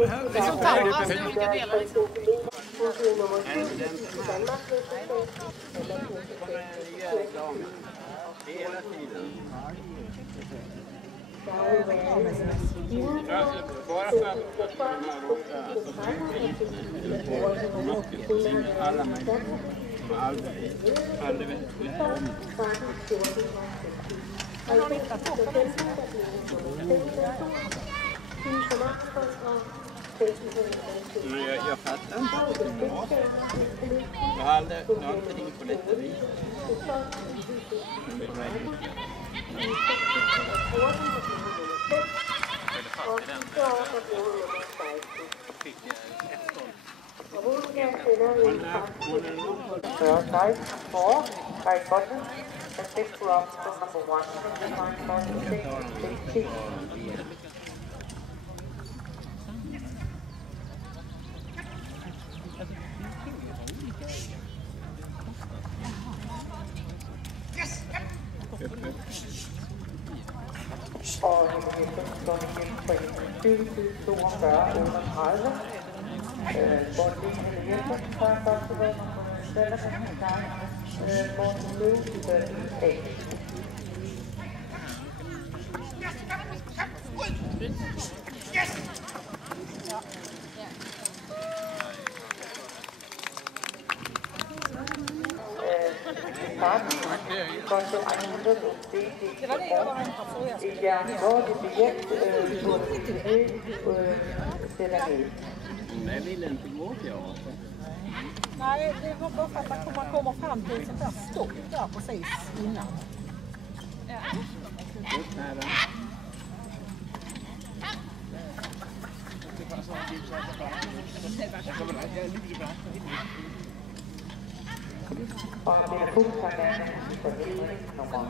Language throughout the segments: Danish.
Men jag fattar inte att det kunde vara så. Jag har inte ringt på detta vis. Og står på 20-42 38. Morten Hellejensen fra Folkevalg, Svendersen, Morten Løv, 38. Jag vill inte gå till teater. Nej, det var bara för att man kommer fram till ett sånt där stopp där precis innan. Og det er fuldstændig for nummer 2.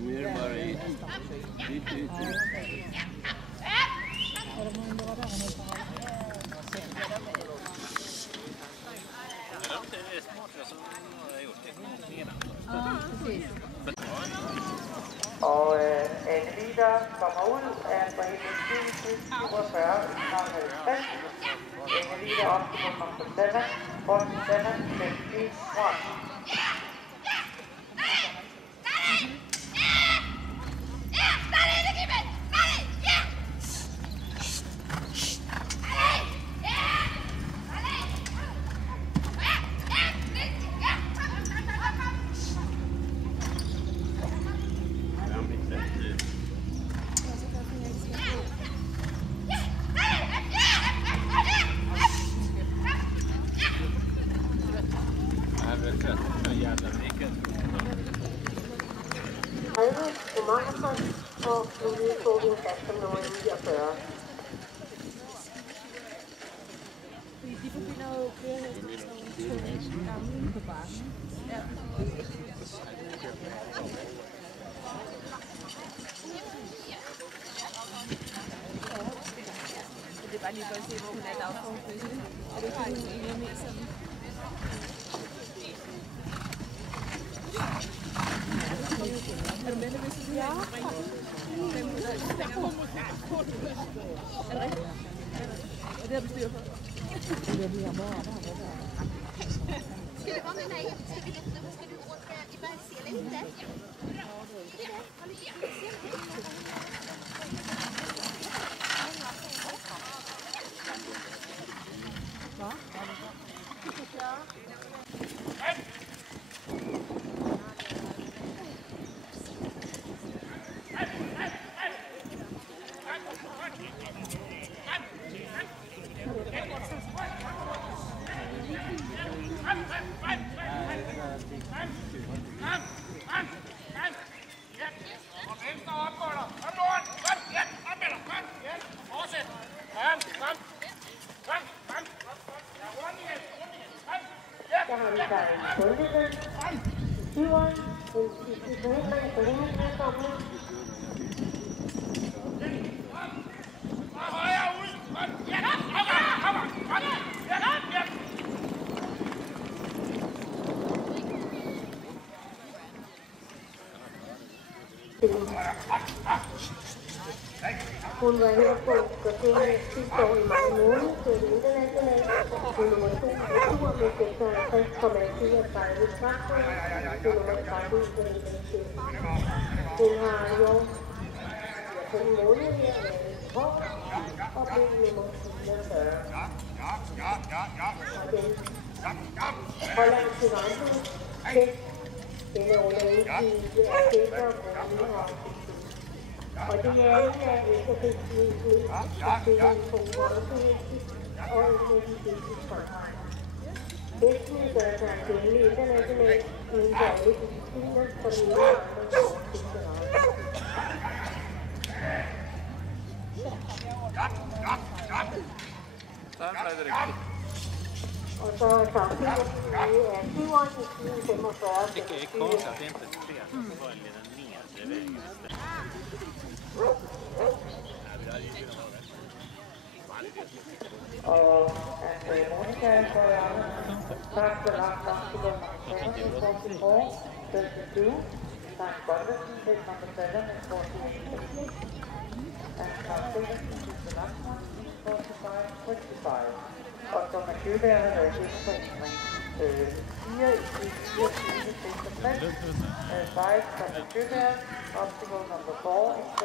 Nu är det bara ut. Og alle biler kommer ud af foreningen 47 50. Alle biler op til nummer 7, Morten Sender, 51. Og nu får vi en plads som nummer 49. De forbinder jo flere gange på banen. Ja. Det er bare lige for at se, hvor hun er dagformfødsel. Er det ikke en mere sådan? Er du med, hvis du siger? Ja. Er det rigtigt? Og det har vi styr på. Det er lige her mor. Ska du vara med mig? Ska vi åka i Bergsele inte? Va? Der har vi der en bundeved. Syveren, den sidste bundeved på linjen vedkommende. Hun var her på Gardenia sidste år i maj måned til det internationale. Hun nummer 2 i retur med 56,34 straffer. Hun nummer 13 i kvalitet. Hun har i år på en måned her været hård og blev nummer 44. Og den hollandske vandring, den er under indflydelse af fætter og grunde og og det er en af efterfæstligheden af konkurrencevægtigt og en af de bedste spørgsmål. Vægten gør sig gældende internationalt inden for alle discipliner, som ingen andre sportsfestivaler. Og så er samtidig af 7'eren i 45. Det är konstigt att det inte är fler som följer den nedre vägen. Og at Monika får sagt så langt op til nummer 44, 32, Frank Bolvesen til nummer 7 med 48, and Frank Bolvesen til the last one, 45, 25. Og Thomas Sjøberg har været genforening 4 i 24 66, 5 Thomas Sjøberg, obstacle number 4 in 29.56.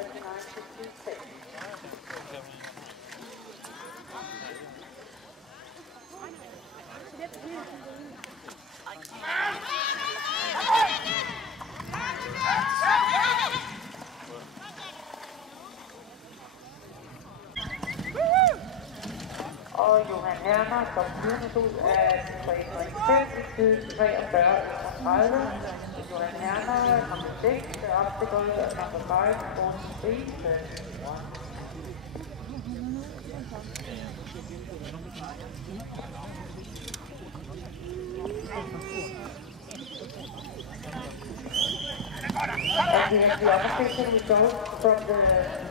Og Johan Herner kom flyvende ud af 305 i tid 43.31. Johan Herner number 6, the obstacle number 5, 43, 31. And we have the unofficial results from the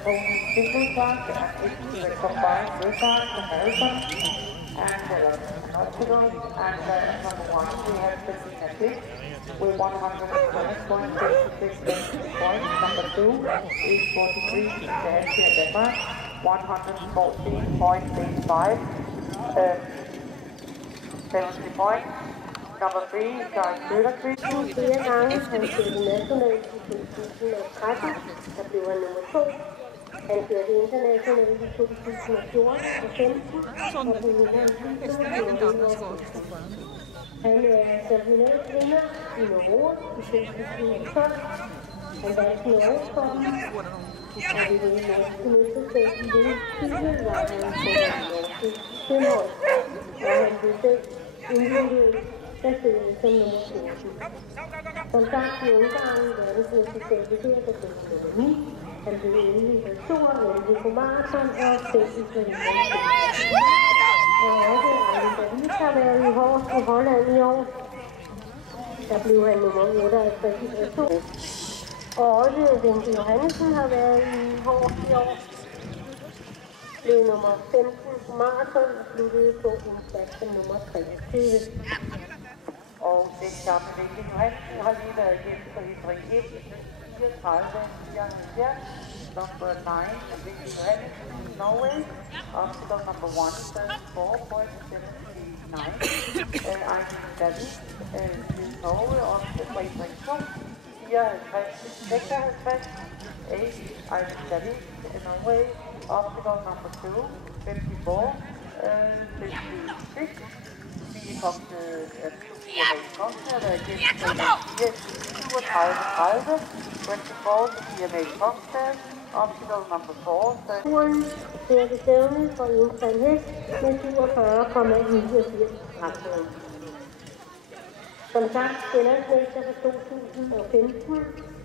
pony single class and the combined record comparison and obstacle. And number 1 we have Christina Click with 112.66 points. Number 2 is 43 Dacia Denmark, 114.85 70 points. Number 3, Charles Søderqvist. Flere gange han kørte nationalt i 2013, der blev han nummer 2. Han kørte internationalt i 2014 og 15, og blev nummer 1. Han er national vinder i Norge i 2012. Han vandt Norgeskoppen, og ved det norske mesterskab i Lille var han på den norske svømhold, og han blev selv individuelt placeret som nummer 14. Som sagt i Ungarn verdensmesterskabet her, der blev nummer 9. Han blev endelig i retur, endelig på maraton og 6 i kvalitet. Og også Arne David har været i hårdt i Holland i år. Der blev han nummer 58 i retur. Og også Wenche Johansen har været i hårdt i år. Blev nummer 15 på maraton og sluttede på en plads som nummer 23. Og den samme Wenche Johansen har lige været igennem på E3 1 i 34.74. Number 9, Wenche Johansen, Norway. Obstacle number 1, 34.79. Arne David, Norge, obstacle E3 2, 54.56. 8, Arne David, Norway. Obstacle number 2, 54, 56. Vi kom til har været igennem på 37.30, 24 til Firma Kongstad, obstacle number 4. Turen kørte stævnet for en hest med 47,89 strafpoint. Som sagt, Sjællandsmester for 2015,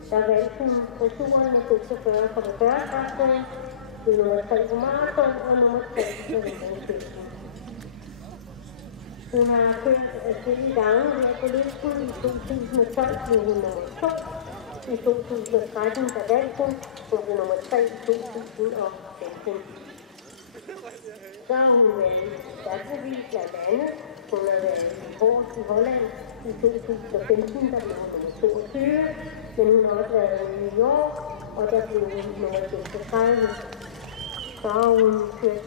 der vandt hun på turen med 46,40 strafpoint. Det er nummer 3 på maraton og nummer 3 på vinterskøbsen. Hun har kørt adskillige gange her på listen. I 2012 blev hun nummer 2. I 2013 der vandt hun. Hun blev nummer 3 i 2015. Så har hun været i Stadbevis blandt andet. Hun har været i Hårdt i Holland. I 2015 der blev hun nummer 22. Men hun har også været i New York og der blev hun nummer 36. Så har hun kørt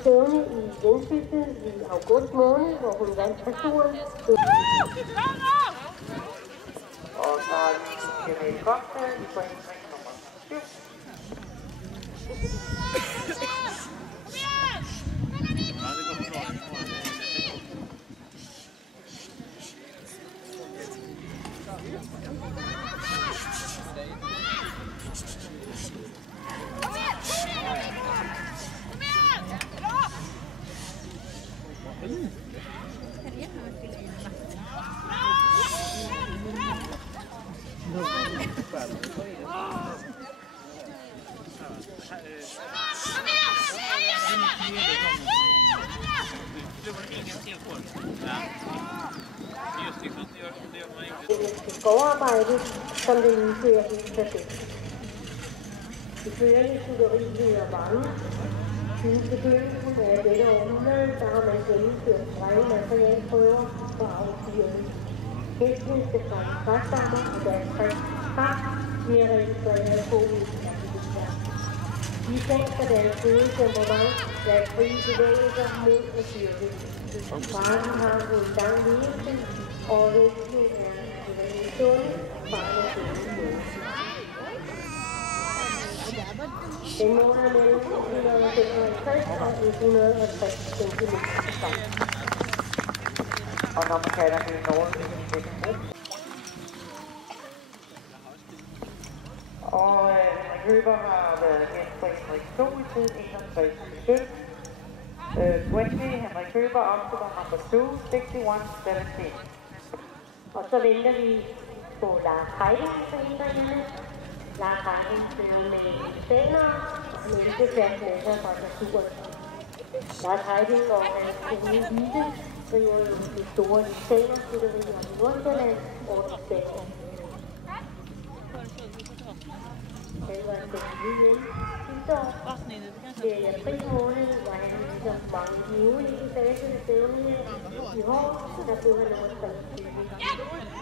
stævne i Vendsyssel i august måned, hvor hun vandt turen. Og så har vi Jamel Gokstad i pointring nummer 7. Skovarbejde, som den udfører helt perfekt. Det førende studeri hedder Vange. Siden begyndelsen af dette århundrede, der har man gennemført strenge materialprøver på affyret. Hestene skal fremme træstammer og deres kraft bliver registreret på udviklingsaktiviteter. De fag skal deres gode temperament, deres frie bevægelser, mod og styrke. Faren har en lang levetid, og væksten er sunde, farlige døde. Den måler mellem 155 og 160 cm. Og når man kalder det nogen, det er og Henrik Høber har været kendt for Henrik 2 i tiden 61-17. 20, Henrik Høber opstiller number 2, 61-17. Og så venter vi på Lars Heiding for hindringerne. Lars Heiding fører med stænder og mælkeplads med sig fra naturen. Lars Heiding og hans kone Lise driver jo de store stænerstøtterier i Nordsjælland og i Spanien. Han var spændt lige ind sidste år. I april måned var han ligesom mange livlige i fasen af stævnene. I år, der blev han nummer 23.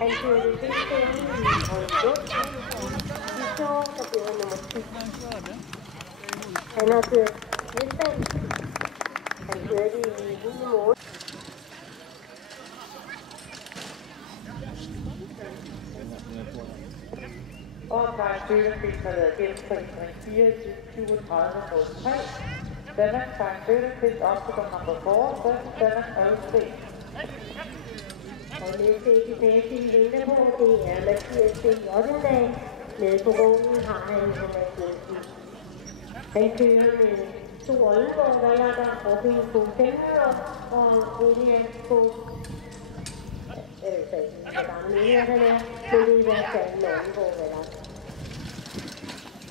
Han kørte til stævnen i Holmlund. Sidste år, der blev han nummer 10. Han har kørt Vestland. Han kørte i juli måned. Og der er støttepris, der har været gennem pointring 4 i 37-03. Danmark tager en støttepris op til nummer 4, så Danmark Ølsted. Og næste ekipage, vi venter på, det er Mathias B. Ottendal. Med på vognen har han Henrik Jensen. Han kører med to Oldenborg Vallader, Robin på 500 og William på... Jeg ved ikke, hvor gammel han er, men det er i hvert fald en Oldenborg Vallader.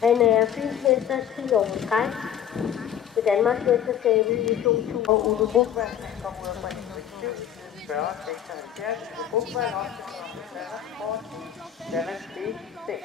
Han er fynsmester 10 år i træk ved Danmarksmesterskabet i 2000. Og Udo Buchwald, han kom ud af pointring 7, 40-76. Udo Buchwald op til Danmark Sport, Danmark League 6.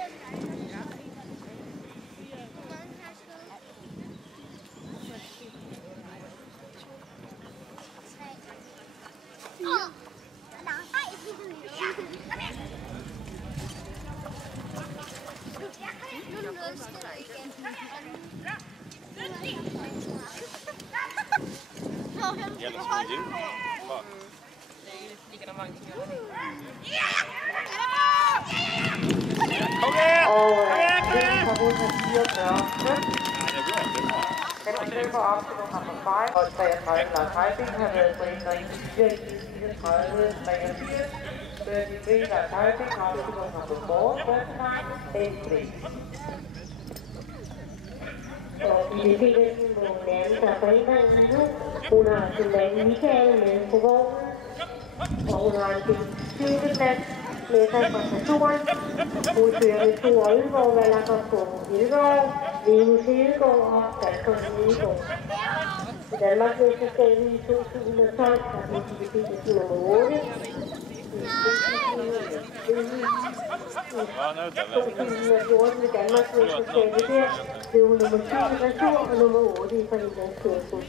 Løber op til nummer 5 og 33. Lars Heiding har været på en ring 4 i 34, 83. 33 Lars Heiding op til nummer 4, 39, 83. Og Lille Petersen må nærme sig forældrene nu. Hun har sin mand Michael med på vognen. Og hun har en styrkeplads med sig fra naturen. Hun kører med to Oldenborg Vallader på 11 år. Venus Hedegaard og Dalton Hedegaard. I Danmarksmesterskabet i 2012 har hun betydet til nummer 8. I 2014 ved Danmarksmesterskabet der blev hun nummer 7 i retur og nummer 8 i forhindringskørsel.